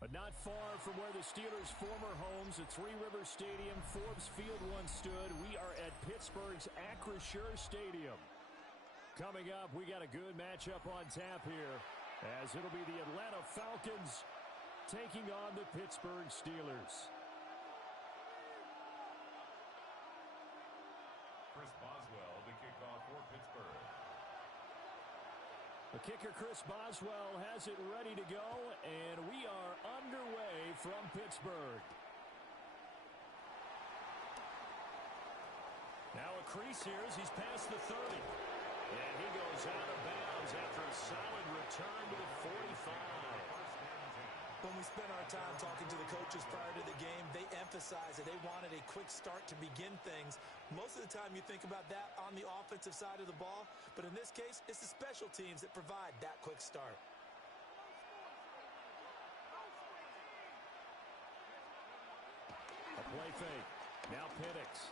But not far from where the Steelers' former homes at Three Rivers Stadium, Forbes Field once stood, we are at Pittsburgh's Acrisure Stadium. Coming up, we got a good matchup on tap here, as it'll be the Atlanta Falcons taking on the Pittsburgh Steelers. Chris Boswell, the kickoff for Pittsburgh. The kicker, Chris Boswell, has it ready to go, and we are underway from Pittsburgh. Now a crease here as he's past the 30. And he goes out of bounds after a solid return to the 45. When we spent our time talking to the coaches prior to the game, they emphasized that they wanted a quick start to begin things. Most of the time you think about that on the offensive side of the ball, but in this case, it's the special teams that provide that quick start. A play fake. Now Penix.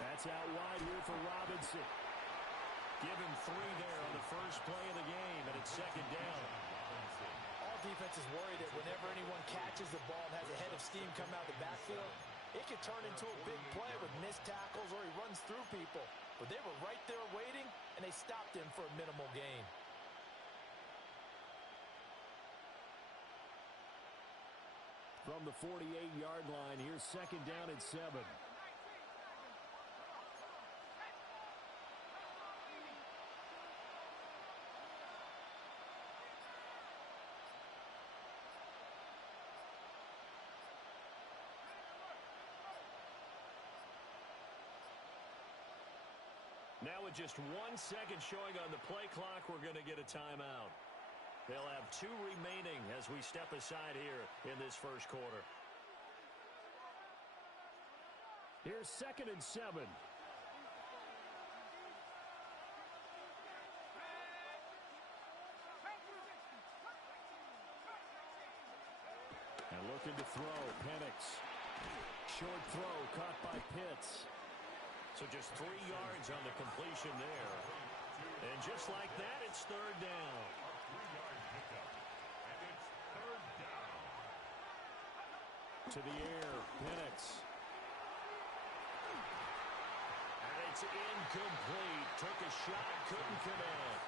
That's out wide here for Robinson. Give him 3 there on the first play of the game, and it's second down. All defenses worry that whenever anyone catches the ball and has a head of steam come out of the backfield, it could turn into a big play with missed tackles or he runs through people. But they were right there waiting, and they stopped him for a minimal gain. From the 48-yard line, here's second down and 7. Now with just 1 second showing on the play clock, we're going to get a timeout. They'll have 2 remaining as we step aside here in this first quarter. Here's second and 7. And looking to throw, Penix. Short throw caught by Pitts. So just 3 yards on the completion there. And just like that, it's third down. A 3-yard pickup. And it's third down. To the air, Penix. And it's incomplete. Took a shot, couldn't connect.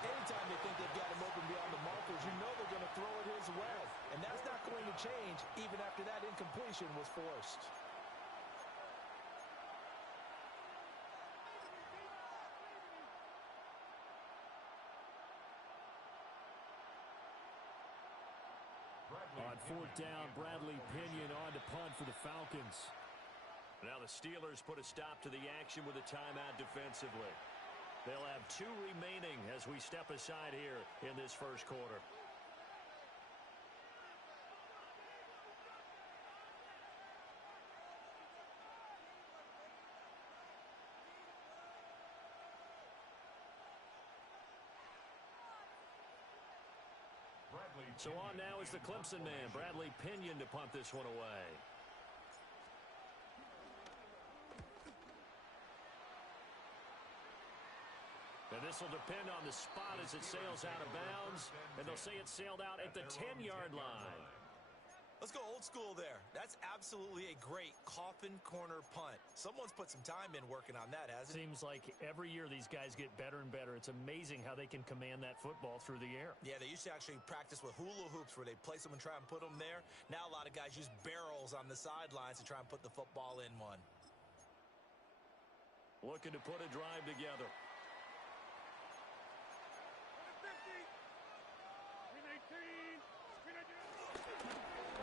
Anytime they think they've got him open beyond the markers, you know they're going to throw it his way. And that's not going to change even after that incompletion was forced. On fourth down, Bradley Pinion on to punt for the Falcons. Now the Steelers put a stop to the action with a timeout defensively. They'll have 2 remaining as we step aside here in this first quarter. So on now is the Clemson man, Bradley Pinion, to punt this one away. And this will depend on the spot as it sails out of bounds. And they'll say it sailed out at the 10-yard line. Let's go old school there. That's absolutely a great coffin corner punt. Someone's put some time in working on that, hasn't it? Seems like every year these guys get better and better. It's amazing how they can command that football through the air. Yeah, they used to actually practice with hula hoops where they place them and try and put them there. Now a lot of guys use barrels on the sidelines to try and put the football in one. Looking to put a drive together.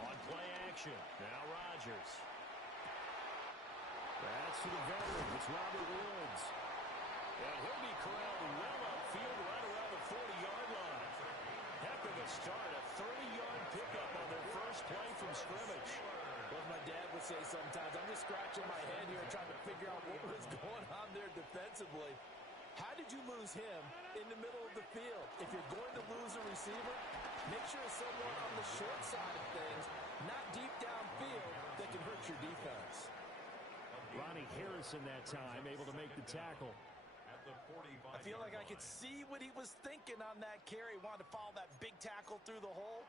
On play action, now Rodgers. That's to the veteran, it's Robert Woods. And he'll be corralled well upfield right around the 40-yard line. Heck of a start, a 30-yard pickup on their first play from scrimmage. Well, as my dad would say sometimes, I'm just scratching my head here trying to figure out what was going on there defensively. How did you lose him in the middle of the field? If you're going to lose a receiver, make sure it's someone on the short side of things, not deep downfield, that can hurt your defense. Ronnie Harrison that time able to make the tackle. At the 45-yard I feel like I line. could see what he was thinking on that carry. Wanted to follow that big tackle through the hole.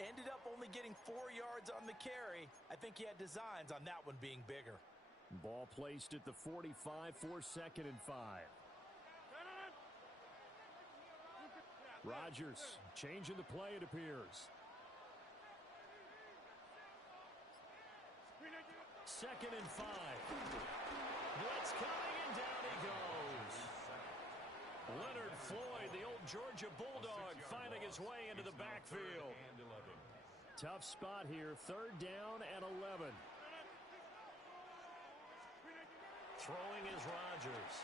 Ended up only getting 4 yards on the carry. I think he had designs on that one being bigger. Ball placed at the 45 for 2nd and 5. Rodgers changing the play, it appears. 2nd and 5. Blitz coming, and down he goes. Leonard Floyd, the old Georgia Bulldog, finding his way into the backfield. Tough spot here, 3rd down and 11. Throwing is Rodgers.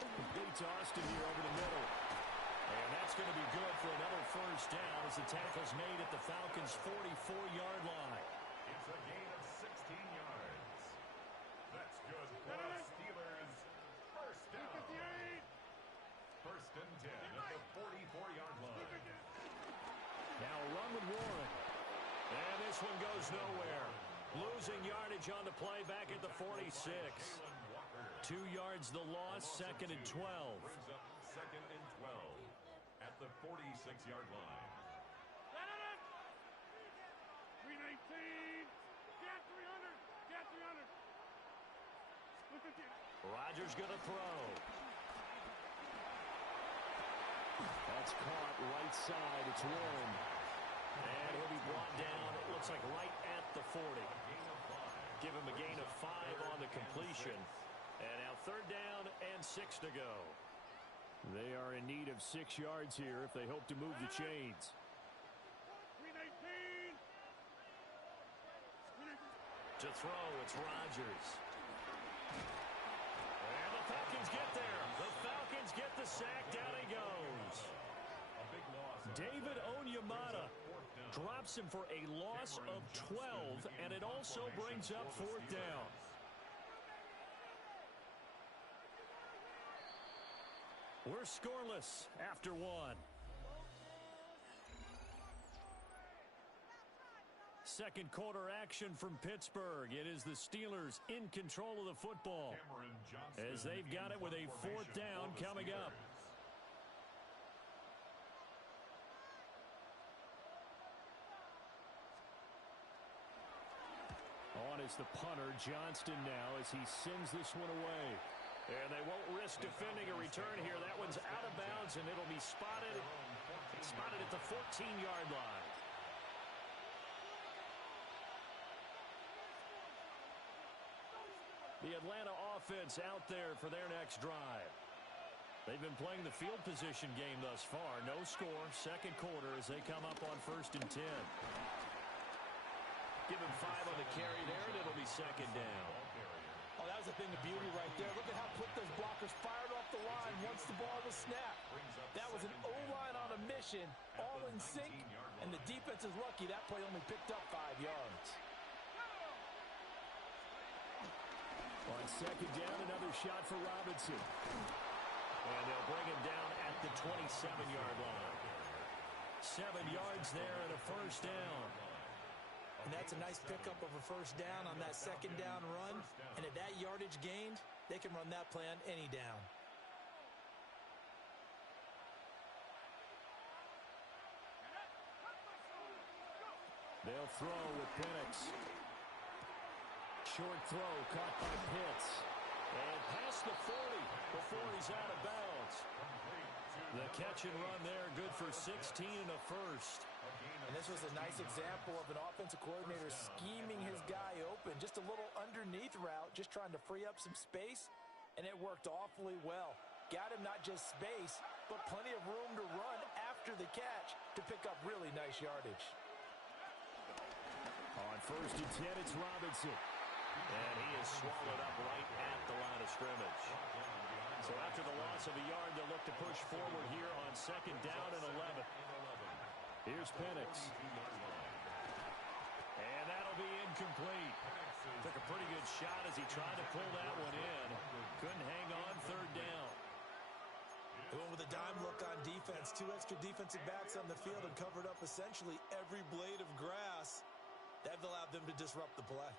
Complete to Austin here over the middle. And that's going to be good for another 1st down as the tackle's made at the Falcons' 44-yard line. It's a gain of 16 yards. That's good for the Steelers. 1st down. 1st and 10 at the 44-yard line. Now a run with Warren. And this one goes nowhere. Losing yardage on the play back at the 46. 2 yards the loss, 2nd and 12. Brings up 2nd and 12 at the 46-yard line. 319. Get 300. Get 300. Rodgers going to throw. That's caught right side. It's Warren. And he'll be brought down, it looks like right at the 40. Give him a gain of 5 on the completion. And now 3rd down and 6 to go. They are in need of 6 yards here if they hope to move the chains. 319. To throw, it's Rodgers. And the Falcons get there. The Falcons get the sack. Down he goes. A big loss. David Onyemata drops him for a loss of 12, and it also brings up 4th down. We're scoreless after 1. Second quarter action from Pittsburgh. It is the Steelers in control of the football as they've got it with a 4th down coming up. On is the punter, Johnston, now as he sends this one away. And they won't risk defending a return here. That one's out of bounds, and it'll be spotted at the 14-yard line. The Atlanta offense out there for their next drive. They've been playing the field position game thus far. No score, 2nd quarter as they come up on 1st and 10. Give him 5 on the carry there, and it'll be 2nd down. Oh, that was a thing of beauty right there. Look at how quick those blockers fired off the line once the ball was snapped. That was an O-line on a mission, all in sync, and the defense is lucky that play only picked up 5 yards. On 2nd down, another shot for Robinson. And they'll bring him down at the 27-yard line. 7 yards there and a 1st down. And that's a nice pickup of a 1st down on that 2nd down run. And at that yardage gained, they can run that play on any down. They'll throw with Penix. Short throw caught by Pitts. And past the 40 before he's out of bounds. The catch and run there, good for 16 and a 1st. And this was a nice example of an offensive coordinator scheming his guy open. Just a little underneath route, just trying to free up some space, and it worked awfully well. Got him not just space, but plenty of room to run after the catch to pick up really nice yardage. On 1st and 10, it's Robinson. And he is swallowed up right at the line of scrimmage. So after the loss of a yard, they'll look to push forward here on 2nd down and 11. Here's Penix. And that'll be incomplete. Took a pretty good shot as he tried to pull that one in. Couldn't hang on 3rd down. They went with a dime look on defense. 2 extra defensive backs on the field and covered up essentially every blade of grass. That allowed them to disrupt the play.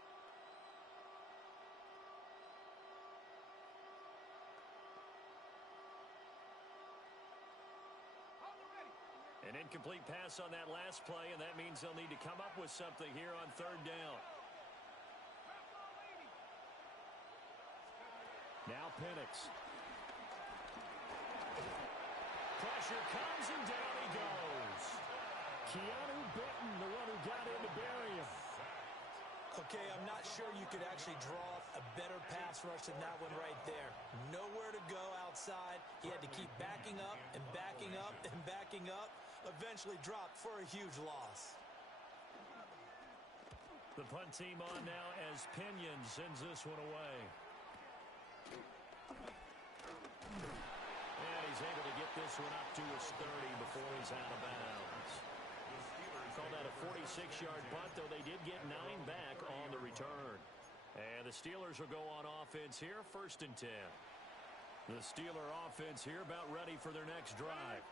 An incomplete pass on that last play, and that means they'll need to come up with something here on third down. Now Penix. Pressure comes, and down he goes. Keanu Benton, the one who got in to bury him. Okay, I'm not sure you could actually draw a better pass rush than that one right there. Nowhere to go outside. He had to keep backing up and backing up and backing up. Eventually dropped for a huge loss. The punt team on now as Pinion sends this one away. And he's able to get this one up to his 30 before he's out of bounds. Call that a 46-yard punt, though they did get 9 back on the return. And the Steelers will go on offense here, 1st and 10. The Steeler offense here about ready for their next drive.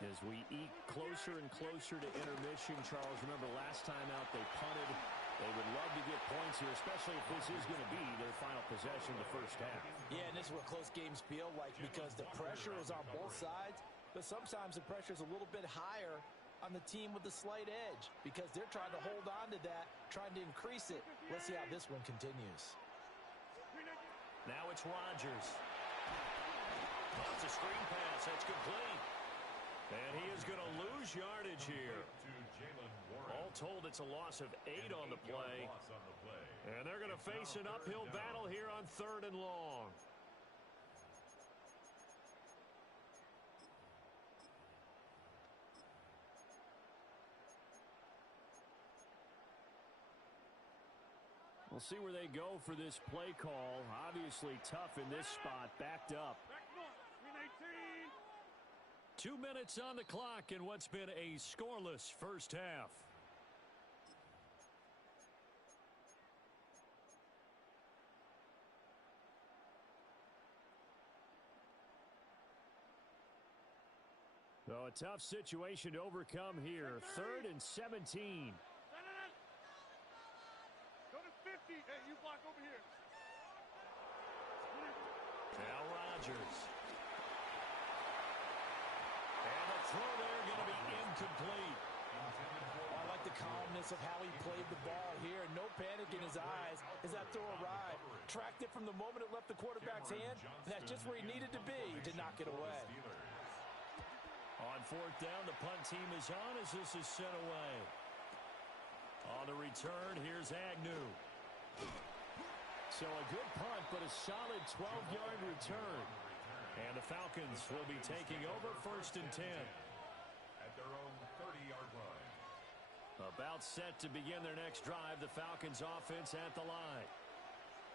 As we eke closer and closer to intermission, Charles, remember last time out they punted. They would love to get points here, especially if this is going to be their final possession the first half. Yeah, and this is what close games feel like because the pressure is on both sides, but sometimes the pressure is a little bit higher on the team with the slight edge because they're trying to hold on to that, trying to increase it. Let's see how this one continues. Now it's Rodgers. That's a screen pass. That's complete. And he is going to lose yardage here. All told, it's a loss of 8 on the play. And they're going to face an uphill battle here on 3rd and long. We'll see where they go for this play call. Obviously tough in this spot, backed up. 2 minutes on the clock in what's been a scoreless first half. So a tough situation to overcome here. 3rd and 17. Go to 50. Hey, you block over here. Now Rodgers. And the throw there going to be incomplete. I like the calmness of how he played the ball here. No panic in his eyes as that throw arrived. Tracked it from the moment it left the quarterback's hand, and that's just where he needed to be to knock it away. On 4th down, the punt team is on as this is sent away. On the return, here's Agnew. So a good punt, but a solid 12-yard return. And the Falcons will be taking over 1st and 10. At their own 30-yard line. About set to begin their next drive, the Falcons offense at the line.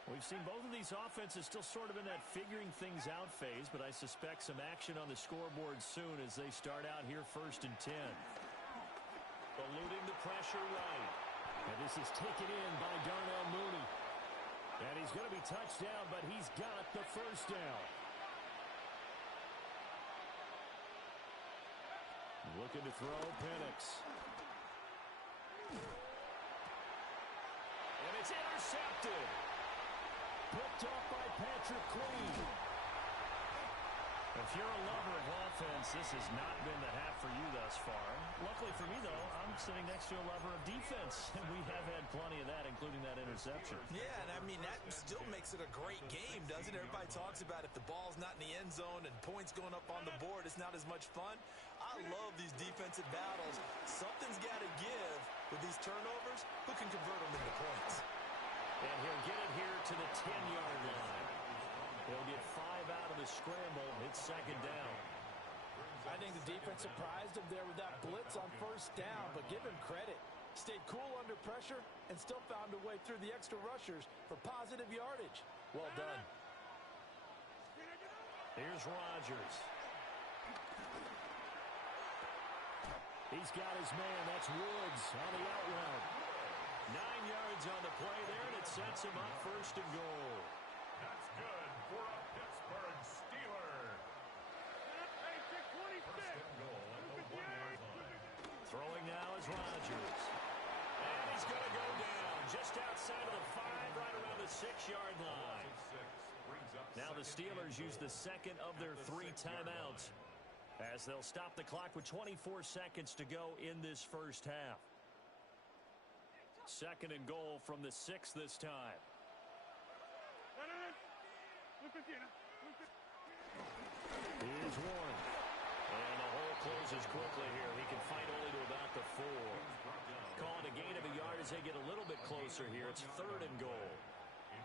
We've seen both of these offenses still sort of in that figuring things out phase, but I suspect some action on the scoreboard soon as they start out here 1st and 10. Eluding the pressure right. And this is taken in by Darnell Mooney. And he's going to be touched down, but he's got the first down. Looking to throw, Penix. And it's intercepted. Picked off by Patrick Queen. If you're a lover of offense, this has not been the half for you thus far. Luckily for me, though, I'm sitting next to a lover of defense, and we have had plenty of that, including that interception. Yeah, and I mean, that still makes it a great game, doesn't it? Everybody talks about if the ball's not in the end zone and points going up on the board, it's not as much fun. I love these defensive battles. Something's got to give with these turnovers. Who can convert them into points? And he'll get it here to the 10-yard line. He'll get 5 out of the scramble. It's 2nd down. I think the defense surprised him there with that blitz on 1st down, but give him credit. Stayed cool under pressure and still found a way through the extra rushers for positive yardage. Well done. Here's Rodgers. He's got his man. That's Woods on the out route. 9 yards on the play there, and it sets him up 1st and goal. That's good for a Pittsburgh Steeler. First and goal at the 1-yard line. Throwing now is Rodgers. And he's going to go down just outside of the 5, right around the 6-yard line. Now the Steelers use the 2nd of their 3 timeouts. as they'll stop the clock with 24 seconds to go in this first half. 2nd and goal from the 6 this time. Here's one. And the hole closes quickly here. He can fight only to about the 4. Calling a gain of a yard as they get a little bit closer here. It's 3rd and goal.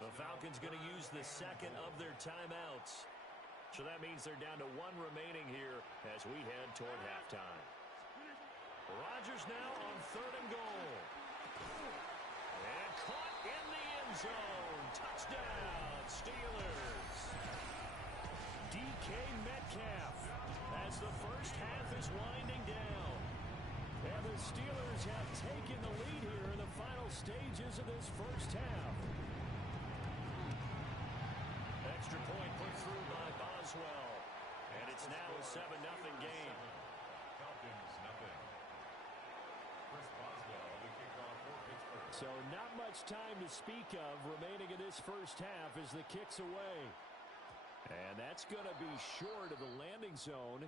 The Falcons going to use the 2nd of their timeouts. So that means they're down to 1 remaining here as we head toward halftime. Rodgers now on 3rd and goal. And caught in the end zone. Touchdown, Steelers. DK Metcalf as the first half is winding down. And the Steelers have taken the lead here in the final stages of this first half. Extra point put through by Boswell. And it's now a 7-0 game. Falcons, nothing. Chris Boswell, the kickoff for Pittsburgh. So not much time to speak of remaining in this first half as the kick's away. And that's going to be short of the landing zone.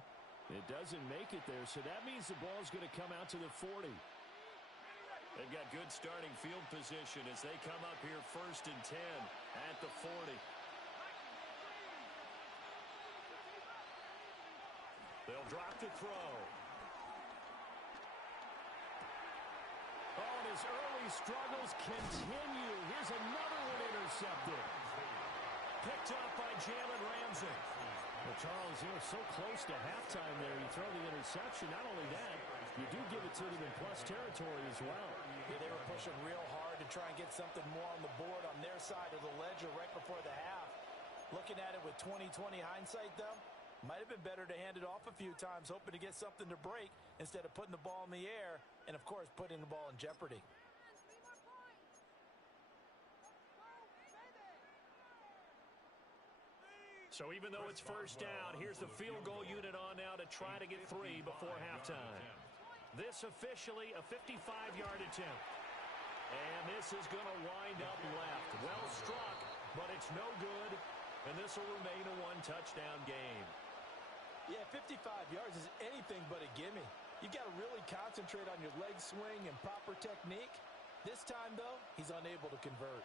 It doesn't make it there, so that means the ball's going to come out to the 40. They've got good starting field position as they come up here 1st and 10 at the 40. They'll drop to throw. Oh, and his early struggles continue. Here's another one intercepted. Picked up by Jalen Ramsey. Well, Charles, you're so close to halftime there. You throw the interception. Not only that, you do give it to them in plus territory as well. Yeah, they were pushing real hard to try and get something more on the board on their side of the ledger right before the half. Looking at it with 20/20 hindsight, though, might have been better to hand it off a few times, hoping to get something to break instead of putting the ball in the air and, of course, putting the ball in jeopardy. So even though it's first down, here's the field goal unit on now to try to get 3 before halftime. This officially a 55-yard attempt. And this is going to wind up left. Well struck, but it's no good. And this will remain a 1-touchdown game. Yeah, 55 yards is anything but a gimme. You've got to really concentrate on your leg swing and proper technique. This time, though, he's unable to convert.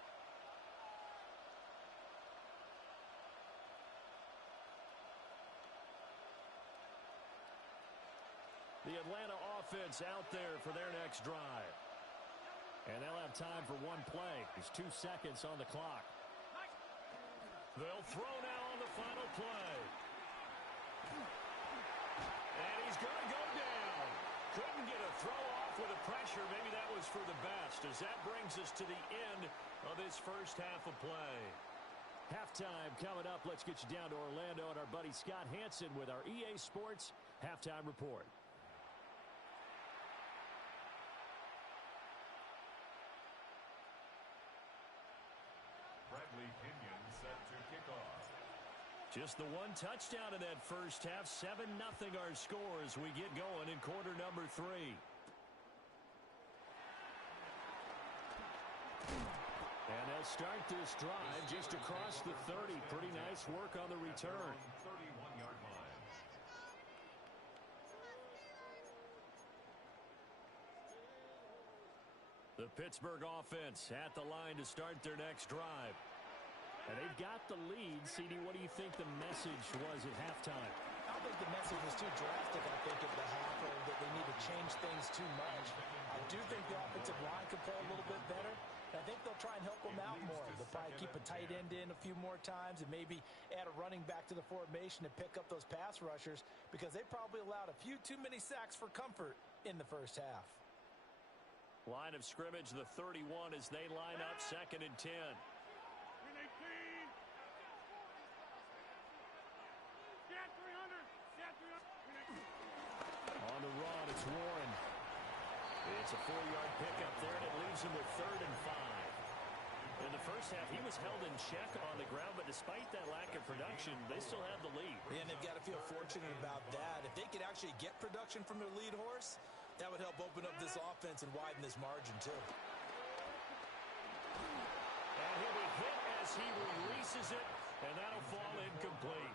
The Atlanta offense out there for their next drive. And they'll have time for one play. There's 2 seconds on the clock. They'll throw now on the final play. And he's going to go down. Couldn't get a throw off with the pressure. Maybe that was for the best, as that brings us to the end of this first half of play. Halftime coming up. Let's get you down to Orlando and our buddy Scott Hansen with our EA Sports Halftime Report. Just the 1 touchdown in that first half. 7-0 our score as we get going in quarter number 3. And they'll start this drive just across the 30. Pretty nice work on the return. 31-yard line. The Pittsburgh offense at the line to start their next drive. And they've got the lead. CD, what do you think the message was at halftime? I don't think the message was too drastic, I think, at the half, or that they need to change things too much. I do think the offensive line could play a little bit better. I think they'll try and help them out more. They'll probably keep a tight end in a few more times and maybe add a running back to the formation to pick up those pass rushers, because they probably allowed a few too many sacks for comfort in the first half. Line of scrimmage, the 31, as they line up 2nd and 10. On the run, it's Warren. It's a 4-yard pickup there, and it leaves him with 3rd and 5. In the first half, he was held in check on the ground, but despite that lack of production, they still have the lead. And they've got to feel fortunate about that. If they could actually get production from their lead horse, that would help open up this offense and widen this margin, too. And he'll be hit as he releases it, and that'll fall incomplete.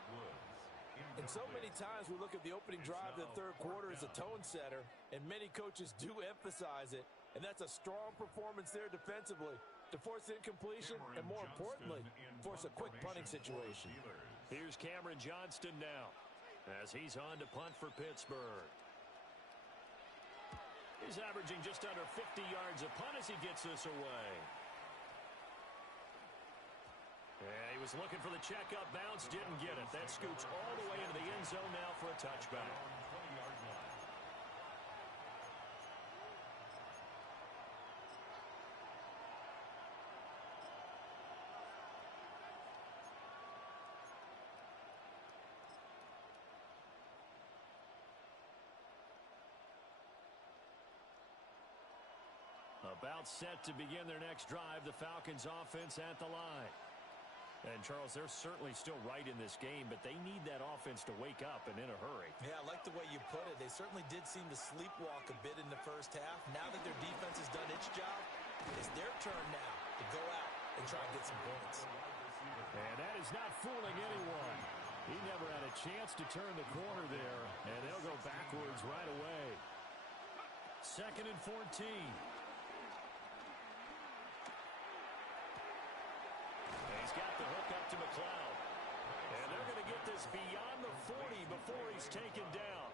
And so many times we look at the opening drive of the third quarter as a tone setter, and many coaches do emphasize it. And that's a strong performance there defensively to force incompletion and, more importantly, force a quick punting situation. Here's Cameron Johnston now as he's on to punt for Pittsburgh. He's averaging just under 50 yards a punt as he gets this away. And he was looking for the checkup bounce, didn't get it. That scoots all the way into the end zone now for a touchback. About set to begin their next drive, the Falcons offense at the line. And, Charles, they're certainly still right in this game, but they need that offense to wake up and in a hurry. Yeah, I like the way you put it. They certainly did seem to sleepwalk a bit in the first half. Now that their defense has done its job, it's their turn now to go out and try and get some points. And that is not fooling anyone. He never had a chance to turn the corner there, and they'll go backwards right away. 2nd and 14. He's got the hook up to McLeod. And they're going to get this beyond the 40 before he's taken down.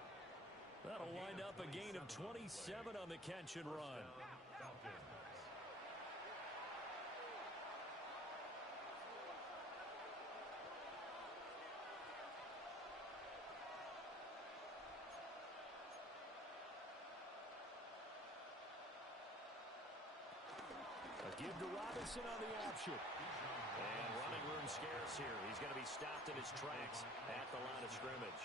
That'll wind up a gain of 27 on the catch and run. A give to Robinson on the option. And running room scarce here. He's going to be stopped in his tracks at the line of scrimmage.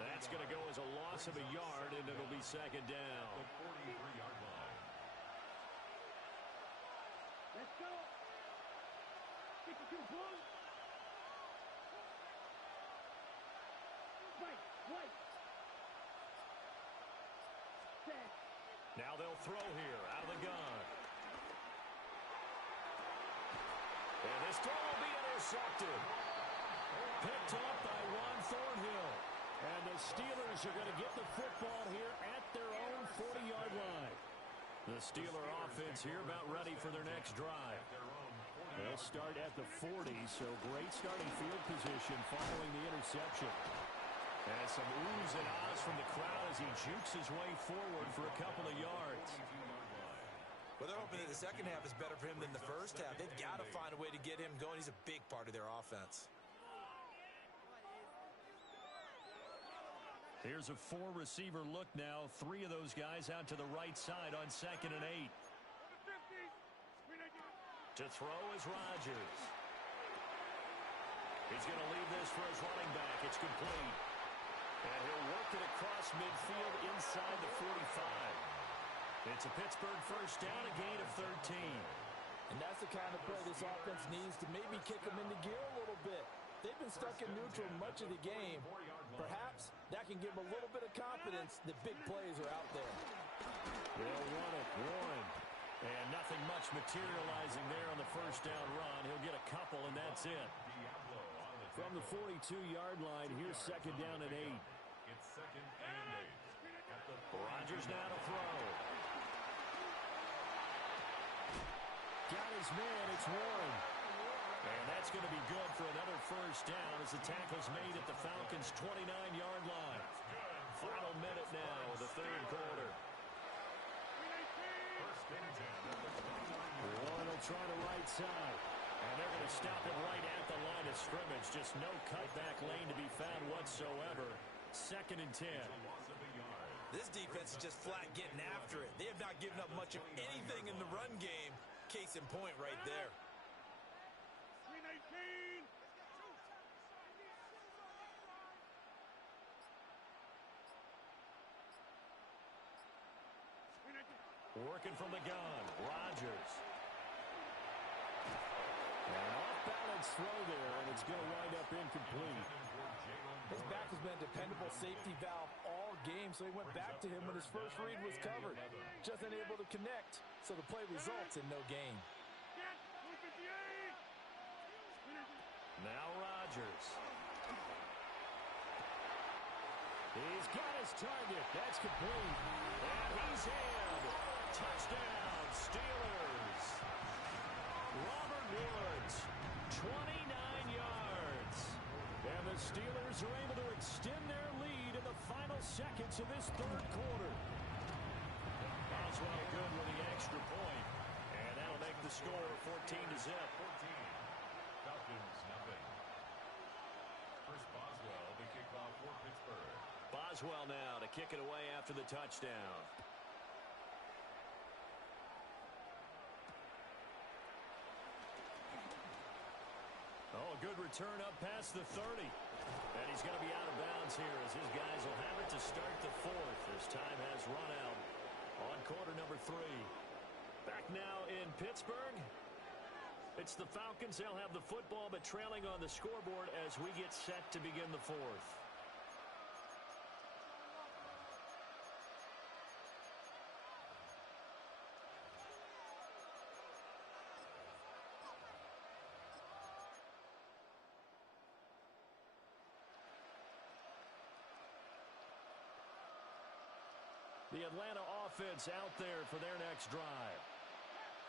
That's going to go as a loss of a yard, and it'll be 2nd down. The 43-yard line. Let's go. 52 points. Right. Set. Now they'll throw here out of the gun. And this throw will be intercepted. Picked up by Juan Thornhill. And the Steelers are going to get the football here at their own 40-yard line. The Steeler offense here about ready for their next drive. They'll start at the 40, so great starting field position following the interception. And some oohs and ahs from the crowd as he jukes his way forward for a couple of yards. Well, they're hoping that the second half is better for him than the first half. They've got to find a way to get him going. He's a big part of their offense. Here's a 4-receiver look now. 3 of those guys out to the right side on 2nd and 8. To throw is Rodgers. He's going to leave this for his running back. It's complete. And he'll work it across midfield inside the 45. It's a Pittsburgh first down, a gain of 13. And that's the kind of play this offense needs to maybe kick them into gear a little bit. They've been stuck in neutral much of the game. Perhaps that can give them a little bit of confidence that big plays are out there. They'll run it, Warren. And nothing much materializing there on the first down run. He'll get a couple, and that's it. From the 42-yard line, here's 2nd down and 8. It's 2nd and 8. Rodgers now to throw. Got his man, it's Warren. And that's going to be good for another first down as the tackle's made at the Falcons' 29-yard line. Final minute now of the third quarter. Warren will try the right side. And they're going to stop it right at the line of scrimmage. Just no cutback lane to be found whatsoever. 2nd and 10. This defense is just flat getting after it. They have not given up much of anything in the run game. Case in point right there. Working from the gun, Rodgers. An off-balance throw there, and it's going to wind up incomplete. His back has been a dependable safety valve all game, so he went back to him when his first read was covered. Just unable to connect, so the play results in no gain. Now Rodgers. He's got his target. That's complete. And he's in. Touchdown, Steelers. Robert Woods, 29 yards. And the Steelers are able to extend their lead in the final seconds of this third quarter. Boswell good with the extra point. And that'll make the score 14-0. 14. Falcons, nothing. Chris Boswell, the kickoff for Pittsburgh. Boswell now to kick it away after the touchdown. Oh, a good return up past the 30. And he's going to be out of bounds here as his guys will have it to start the fourth as time has run out on quarter number 3. Back now in Pittsburgh. It's the Falcons. They'll have the football, but trailing on the scoreboard as we get set to begin the fourth. The Atlanta offense out there for their next drive.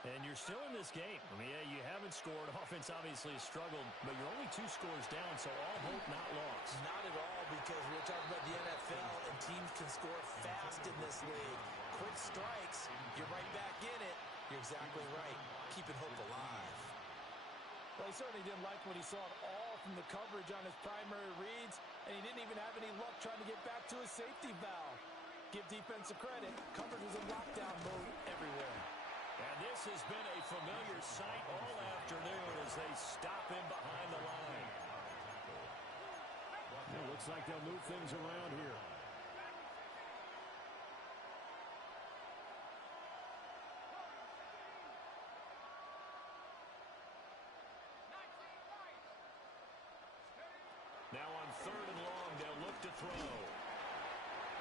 And you're still in this game. I mean, yeah, you haven't scored. Offense obviously has struggled, but you're only 2 scores down, so all hope not lost. Not at all, because we're talking about the NFL, and teams can score fast in this league. Quick strikes, you're right back in it. You're exactly right. Keeping hope alive. Well, he certainly didn't like what he saw at all from the coverage on his primary reads, and he didn't even have any luck trying to get back to his safety valve. Give defensive credit. Coverage was in lockdown mode everywhere. And this has been a familiar sight all afternoon as they stop him behind the line. It looks like they'll move things around here. Now on 3rd and long, they'll look to throw.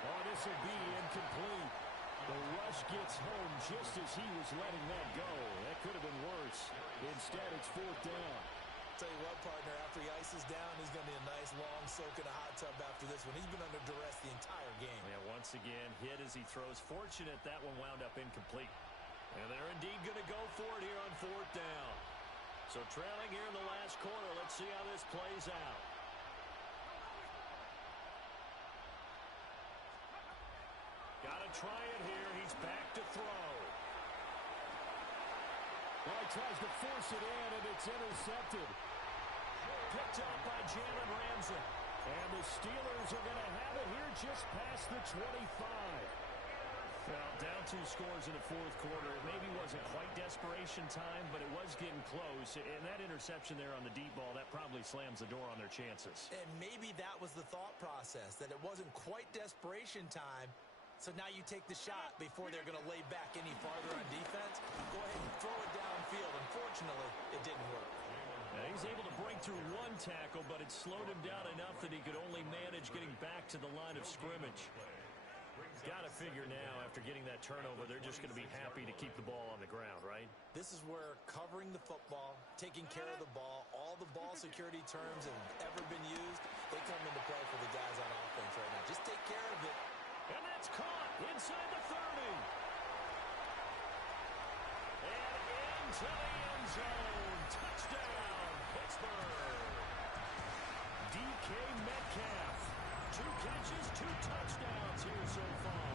Oh, this will be incomplete. The rush gets home just as he was letting that go. That could have been worse. Instead, it's 4th down. Tell you what, partner, after he ices down, he's going to be a nice long soak in a hot tub after this one. He's been under duress the entire game. Yeah, once again, hit as he throws. Fortunate that one wound up incomplete. And they're indeed going to go for it here on 4th down. So trailing here in the last quarter. Let's see how this plays out. Got to try it here. He's back to throw. Well, he tries to force it in, and it's intercepted. Picked up by Jalen Ramsey. And the Steelers are going to have it here just past the 25. Well, down 2 scores in the 4th quarter. It maybe wasn't quite desperation time, but it was getting close. And that interception there on the deep ball, that probably slams the door on their chances. And maybe that was the thought process, that it wasn't quite desperation time. So now you take the shot before they're going to lay back any farther on defense. Go ahead and throw it downfield. Unfortunately, it didn't work. Now he's able to break through 1 tackle, but it slowed him down enough that he could only manage getting back to the line of scrimmage. Got to figure now, after getting that turnover, they're just going to be happy to keep the ball on the ground, right? This is where covering the football, taking care of the ball, all the ball security terms have ever been used, they come into play for the guys on offense right now. Just take care of it. And that's caught inside the 30. And into the end zone. Touchdown, Pittsburgh. DK Metcalf. 2 catches, 2 touchdowns here so far.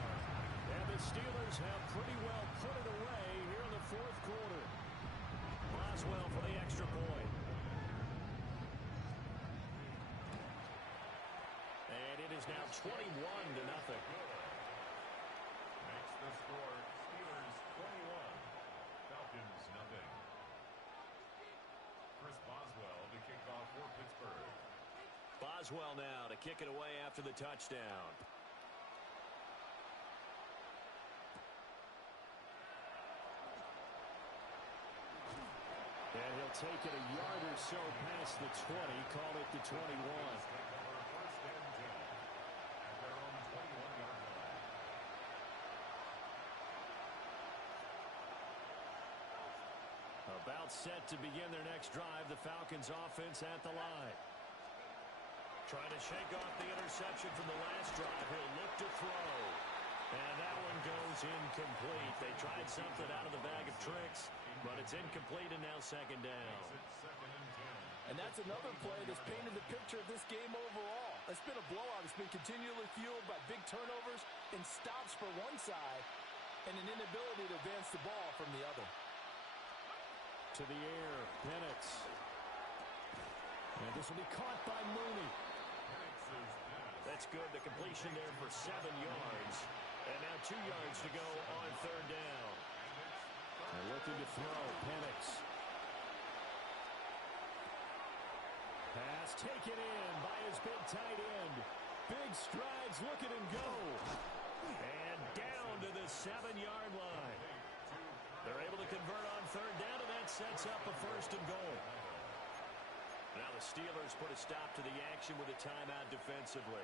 And the Steelers have pretty well put it away here in the 4th quarter. Boswell for the extra point. And it is now 21-0. Makes the score Steelers 21, Falcons nothing. Chris Boswell to kick off for Pittsburgh. Boswell now to kick it away after the touchdown. And he'll take it a yard or so past the 20, call it the 21. About set to begin their next drive, the Falcons offense at the line. Trying to shake off the interception from the last drive. He'll look to throw. And that one goes incomplete. They tried something out of the bag of tricks, but it's incomplete and now second down. And that's another play that's painted the picture of this game overall. It's been a blowout. It's been continually fueled by big turnovers and stops for one side and an inability to advance the ball from the other. To the air, Penix. And this will be caught by Mooney. That's good. The completion there for 7 yards. And now 2 yards to go on third down. And looking to throw, Penix. Pass taken in by his big tight end. Big strides, look at him go. And down to the 7-yard line. They're able to convert on third down, and that sets up a first and goal. Now the Steelers put a stop to the action with a timeout defensively.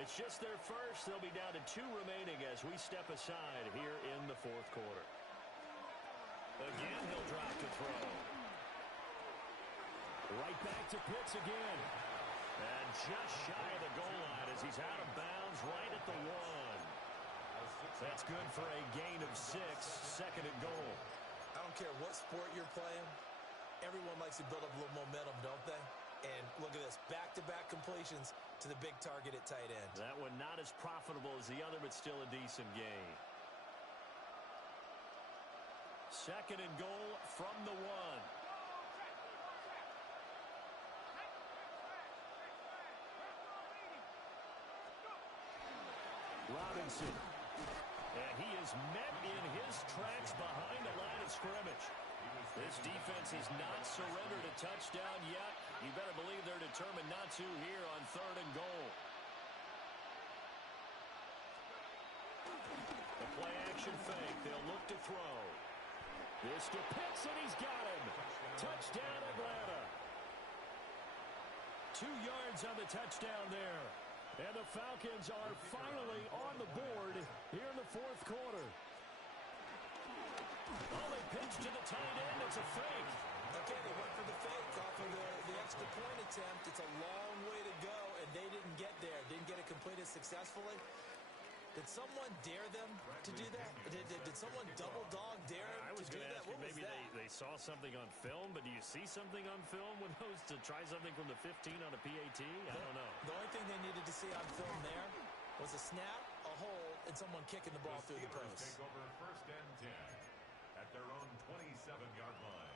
It's just their first. They'll be down to 2 remaining as we step aside here in the fourth quarter. Again, he'll drop to throw. Right back to Pitts again. And just shy of the goal line as he's out of bounds right at the 1. That's good for a gain of 6, second and goal. I don't care what sport you're playing. Everyone likes to build up a little momentum, don't they? And look at this, back-to-back completions to the big target at tight end. That one not as profitable as the other, but still a decent gain. Second and goal from the 1. Robinson. And he is met in his tracks behind the line of scrimmage. This defense has not surrendered a touchdown yet. You better believe they're determined not to here on third and goal. The play action fake. They'll look to throw. This to Pitts, and he's got him. Touchdown, Atlanta. 2 yards on the touchdown there. And the Falcons are finally on the board here in the fourth quarter. Oh, they pitch to the tight end. It's a fake. Okay, they went for the fake off of the extra point attempt. It's a long way to go, and they didn't get there. Didn't get it completed successfully. Did someone dare them to do that? Did someone double dog dare them I was to do going to that? ask you, maybe they saw something on film, but do you see something on film with those to try something from the 15 on a PAT? I don't know. The only thing they needed to see on film there was a snap, a hole, and someone kicking the ball through the post. Take over first and 10 at their own 27-yard line.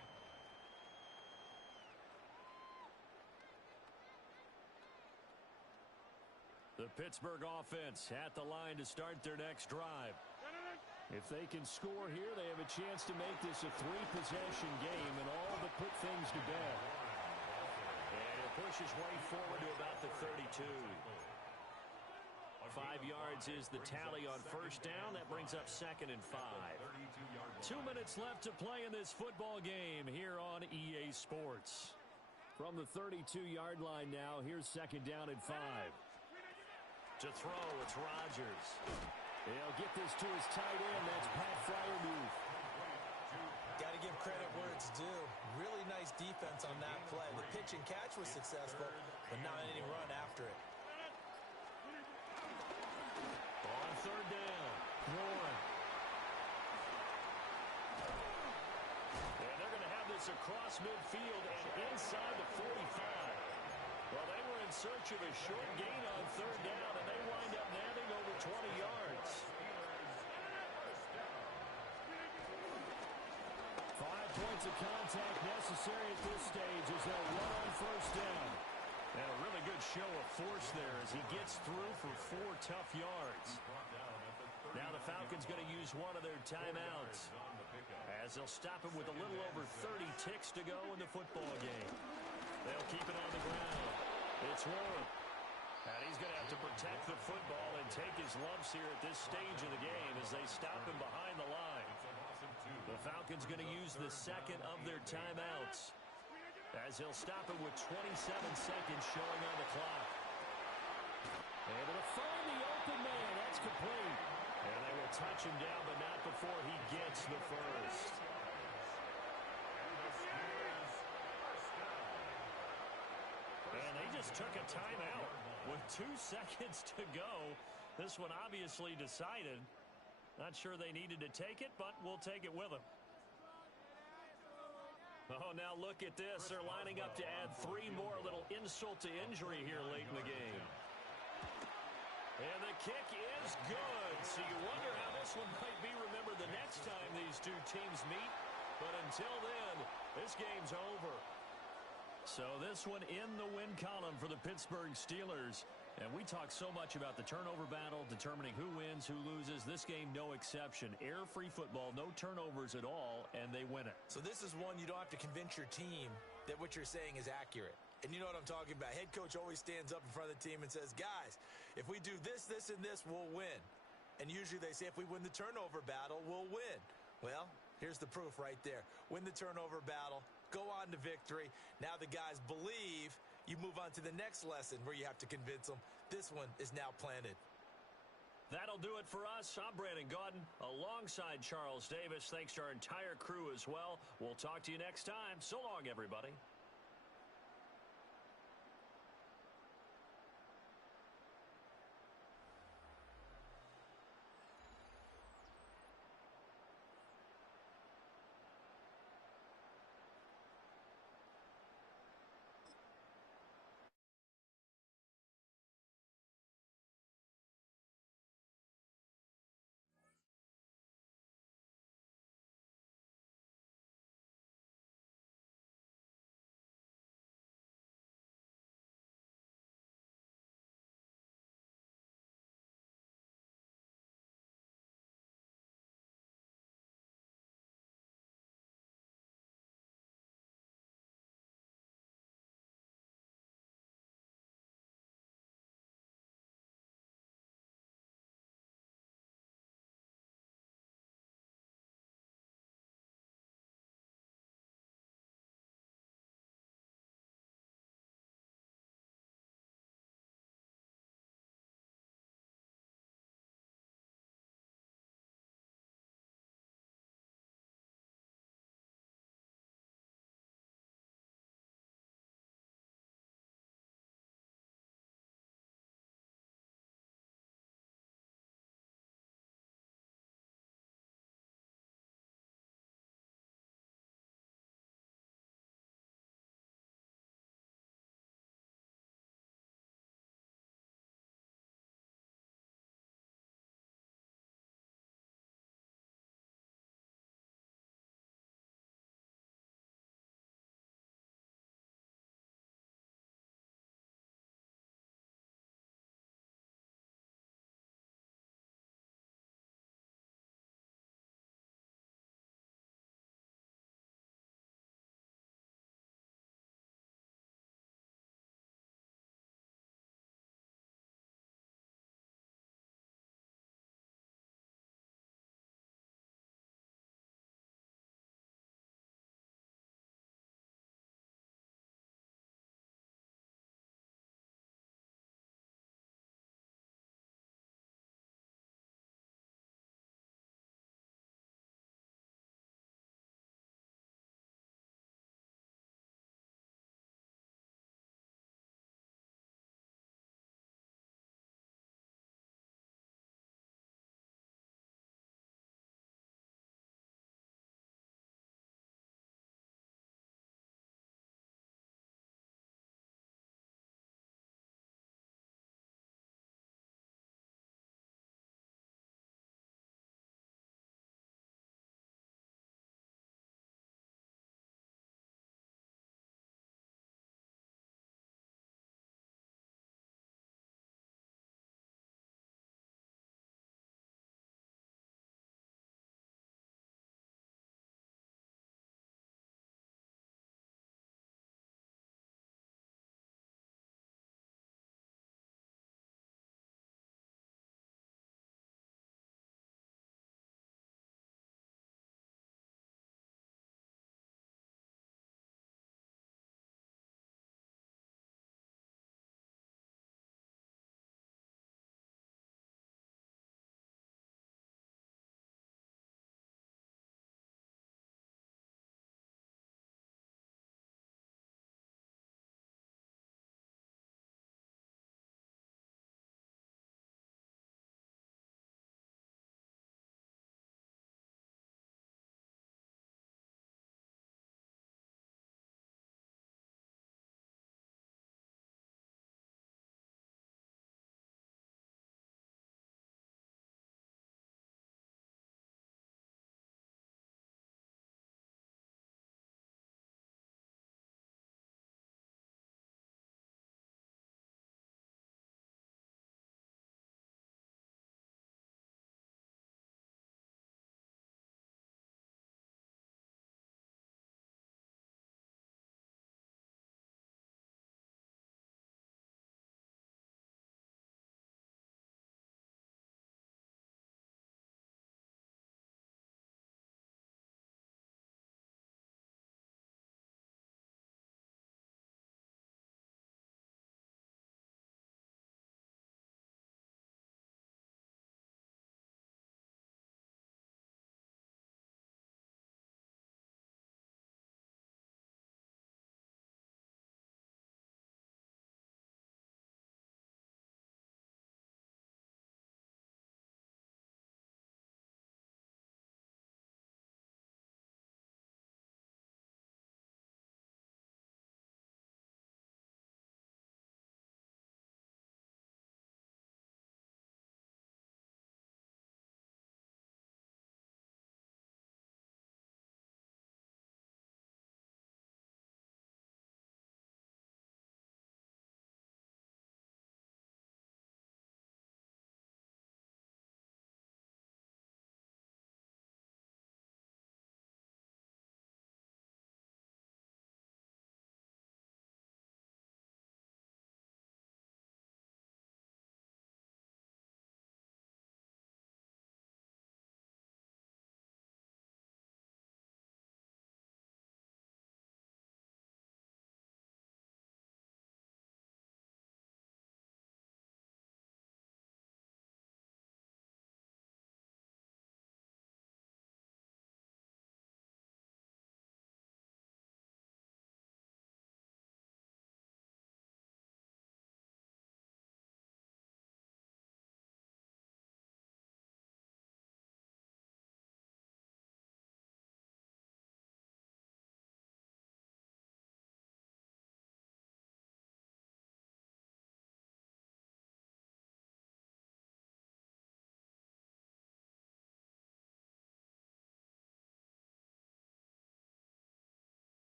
The Pittsburgh offense at the line to start their next drive. If they can score here, they have a chance to make this a 3-possession game and all but put things to bed. And he'll push his way forward to about the 32. 5 yards is the tally on first down. That brings up second and 5. 2 minutes left to play in this football game here on EA Sports. From the 32-yard line now, here's second down and 5. To throw, it's Rodgers. He'll get this to his tight end. That's Pat Freiermuth. Got to give credit where it's due. Really nice defense on that play. The pitch and catch was successful, but not any run after it. On third down, Warren. And they're going to have this across midfield and inside the 45. Well, they were in search of a short gain on third down, and they wind up nabbing over 20 yards. 5 points of contact necessary at this stage as they'll run on first down. And a really good show of force there as he gets through for 4 tough yards. Now the Falcons going to use one of their timeouts as they'll stop him with a little over 30 ticks to go in the football game. They'll keep it on the ground. It's Warren. And he's going to have to protect the football and take his lumps here at this stage of the game as they stop him behind the line. The Falcons going to use the second of their timeouts as he'll stop him with 27 seconds showing on the clock. Able to find the open man. That's complete. And they will touch him down, but not before he gets the first. And they just just took a timeout with 2 seconds to go. This one obviously decided. Not sure they needed to take it, but we'll take it with them. Oh, now look at this. They're lining up to add 3 more. A little insult to injury here late in the game. And the kick is good. So you wonder how this one might be remembered the next time these two teams meet. But until then, this game's over. So this one in the win column for the Pittsburgh Steelers. And we talk so much about the turnover battle, determining who wins, who loses. This game, no exception. Air-free football, no turnovers at all, and they win it. So this is one you don't have to convince your team that what you're saying is accurate. And you know what I'm talking about. Head coach always stands up in front of the team and says, guys, if we do this, this, and this, we'll win. And usually they say if we win the turnover battle, we'll win. Well, here's the proof right there. Win the turnover battle, go on to victory. Now the guys believe. You move on to the next lesson where you have to convince them. This one is now planted. That'll do it for us. I'm Brandon Gaudin alongside Charles Davis. Thanks to our entire crew as well. We'll talk to you next time. So long, everybody.